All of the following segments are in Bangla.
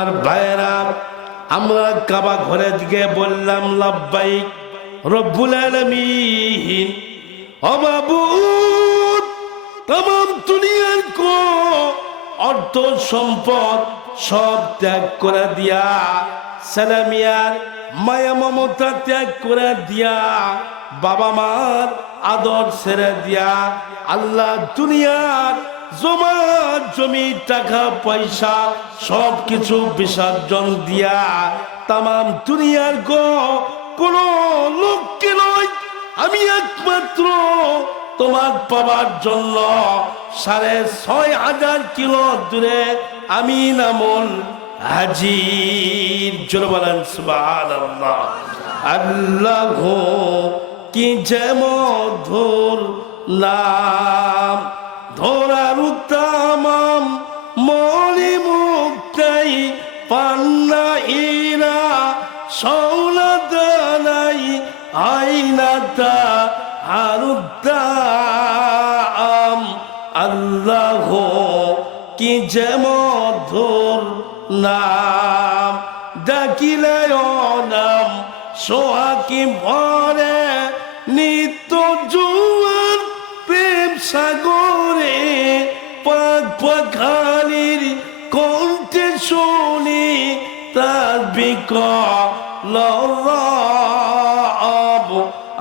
আর ভাইরা আমরা কাবা ঘরের দিকে বললাম লাব্বাইক রব্বুল আলামিন। ও মাবুদ, तमाम দুনিয়ার কো অর্থ সম্পদ সব ত্যাগ করে দিয়া, সালামিয়ার মায়া মমতা ত্যাগ করে দিয়া, বাবা মার আদর ছেড়ে দিয়া, আল্লাহ দুনিয়ার জমা জমি টাকা পয়সা সব কিছু বিসর্জন দিয়া तमाम দুনিয়ার গো কোন লোককে নয়, আমি একমাত্র তোমার পাবার জন্য 6500 কিলো দূরে আমি নামল হাজির। জোরে বলেন সুবহানাল্লাহ। আল্লাহ কি যে মধুর নাম, ধরার তামাম মলি মুক্তাই পান্না ইরা সৌলাদানাই আইনাতা আরুদ্দাম। আল্লাহ কি যে মধুর নাম, ডাকিলে নাম সোহাকি ভরে নিত্য জুয়ার প্রেম সাগরে, পাক পাখালির কণ্ঠে শুনি তার বিকল রব।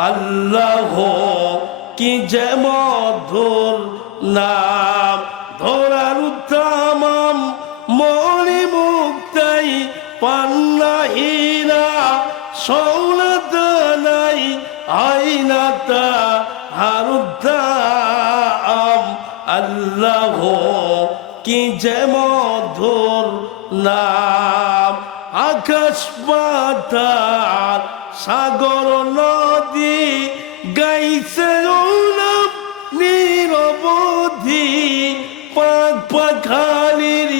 আল্লাহ কি যে মধুর নাম, ধরার তামাম মলি মুক্তাই পান্না হীরা সৌলাদানাই আইনাতা হারুদ্দাম। আল্লাহ কি যে মধুর নাম, আকাশ পাতাল সাগর নদী গাইছে নাম নিরবধি, পাক পাখালির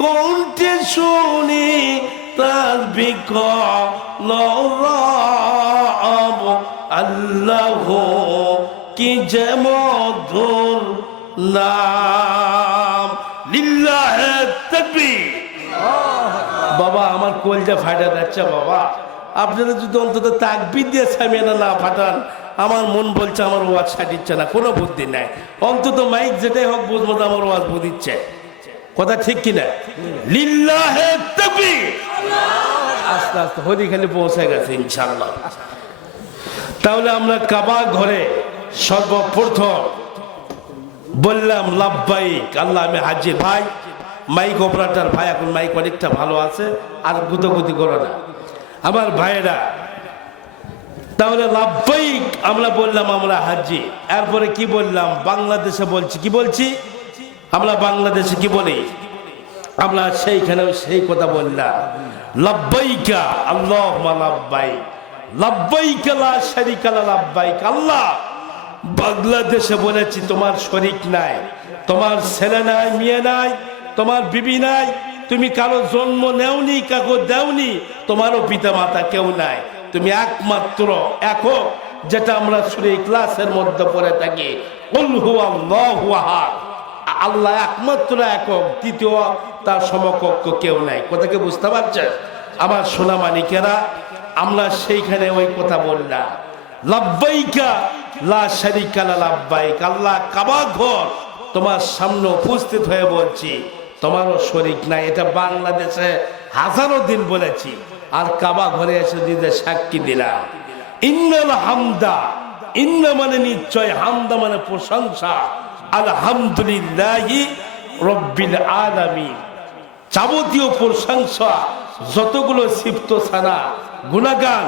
কণ্ঠে শুনি তার বিকল রব। আল্লাহ কি যে মধুর নাম। লিল্লাহে তাকবীর। বাবা আমার কলজা ফাটা যাচ্ছে বাবা, আপনারা যদি অন্তত তাকবীর দিয়ে সামিয়ানা না ফাটান, আমার মন বলছে আমার ওয়াজ ছাড়িচ্ছে না, কোনো বুদ্ধি নাই। অন্তত মাইক যেটাই হোক বুঝবো আমার ওয়াজ বুঝিচ্ছে, কথা ঠিক কিনা? লিল্লাহে তাকবীর। আস্তে আস্তে হরি খালি পৌঁছে গেছে ইনশাআল্লাহ। তাহলে আমরা কাবা ঘরে সর্বপ্রথম বললাম লাব্বাইক আল্লাহ আমি হাজির। ভাই মাইক অপারেটর ভাই, এখন মাইক অনেকটা ভালো আছে, আর গুতগুতি করো না আমার ভাইয়েরা। তাহলে লাব্বাইক আমরা বললাম আমরা হাজি। এরপরে কি বললাম? বাংলাদেশে বলছি, কি বলছি আমরা বাংলাদেশে কি বলি? আমরা সেইখানেও সেই কথা বললাম লাব্বাইকা আল্লাহুম্মা লাব্বাইক, লাব্বাইকা লা শারীকা লা লাব্বাইক। আল্লাহ বাংলাদেশে বলেছি তোমার শরীক নাই, তোমার ছেলে নাই, মেয়ে নাই, তোমার বিবি নাই, তুমি কারো জন্ম নেওনি, কাকো দেওনি, তোমারও পিতা মাতা কেউ নাই, তুমি একমাত্র একক, যেটা আমরা সূরা ইখলাসের মধ্যে পড়ে থাকি কুল হুয়াল্লাহু আহাদ। আল্লাহ একমাত্র একক, তৃতীয় তার সমকক্ষ কেউ নাই। কথাকে বুঝতে পারছেন আমার সোনা মানিকেরা? আমরা সেইখানে ওই কথা বললাম লাব্বাইকা লা শারীকা লা লাব্বাইক। আল্লাহ কাবা ঘর তোমার সামনে উপস্থিত হয়ে বলছি তোমারও শরীক নাই। এটা বাংলাদেশে হাজারো দিন বলেছি, আর কাবা ঘরে এসে দিতে সাক্ষী দিলাম। ইন্নাল হামদা, ইন্না মানে নিশ্চয়, হামদা মানে প্রশংসা, আলহামদুলিল্লাহি রব্বিল আলামিন, যাবতীয় প্রশংসা, যতগুলো সিফত সানা গুণাগান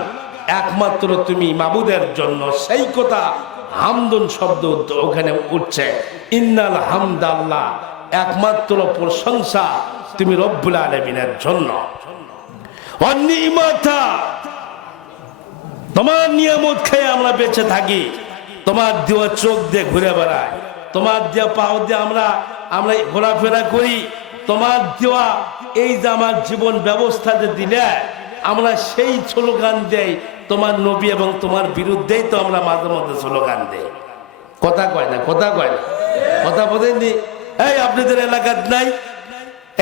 একমাত্র তুমি মাবুদের জন্য। সেই কথা হামদুন শব্দ ওখানে উঠছে। ইন্নাল হামদা, আল্লাহ একমাত্র প্রশংসা তুমি রব্বুল আলামিনের জন্য। অনিমাতা, তোমার নিয়ামত খেয়ে আমরা বেঁচে থাকি, তোমার দেওয়া চোখ দিয়ে ঘুরে বেড়াই, তোমার দেওয়া পাও দিয়ে আমরা ঘোরাফেরা করি, তোমার দেওয়া এই যে আমার জীবন ব্যবস্থাতে দিলে আমরা সেই স্লোগান দেই তোমার নবী এবং তোমার বিরুদ্ধেই তো আমরা মাঝে মধ্যে স্লোগান দেই। কথা কয় না, কথা কয় না, কথা বলেননি। এই আপনাদের এলাকার নাই,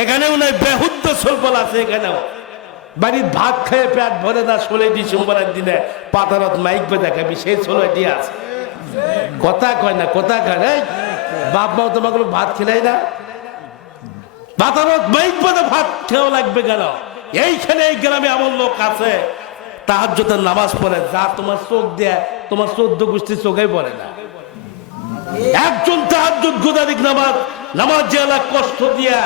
এখানেও নাই বেহুদ্দ সলবল আছে এখানেও। বাড়ির ভাত খেয়ে পেট ভরে না 16 ডিসেম্বরের দিনে পাতারত মাইক বে দেখাবি সেই 16টি আছে। কথা কয় না, কথা কয় এই বাপ মাও তোমাকে ভাত খেলাই না, পাতারত মাইক বেঁধে ভাত খেয়েও লাগবে কেন? এইখানে এই গ্রামে এমন লোক আছে তাহাজ্জুদের নামাজ পড়ে যা তোমার চোখ দেয় তোমার 14 গোষ্ঠী চোখেই পড়ে না। একজন তাহাজ্জুদ গুজারিক নামাজ জেলা কষ্ট দিয়া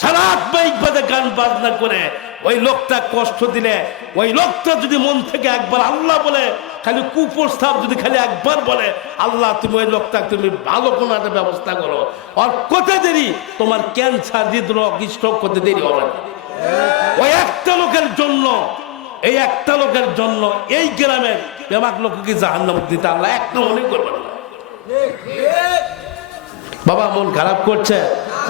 সারাত মাইক বেঁধে গান বাজনা করে ওই লোকটা কষ্ট দিলে, ওই লোকটা যদি মন থেকে একবার আল্লাহ বলে, খালি কুপ্রস্তাব যদি খালি একবার বলে আল্লাহ তুমি ওই লোকটা তুমি ভালো কোনো একটা ব্যবস্থা করো, আর কত দেরি তোমার ক্যান্সার, হৃদরোগ, স্ট্রোক করতে দেরি হবে না। ওই একটা লোকের জন্য, এই একটা লোকের জন্য এই গ্রামের বেমাক লোককে জাহান্নাম দিতে আল্লাহ একটা মনে করবেন না। বাবা মন খারাপ করছে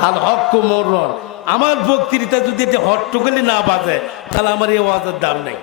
আর হক মরণ। আমার বক্তৃতা যদি এটা হট্টগোলি না বাজে তাহলে আমার এই ওয়াজের দাম নেই।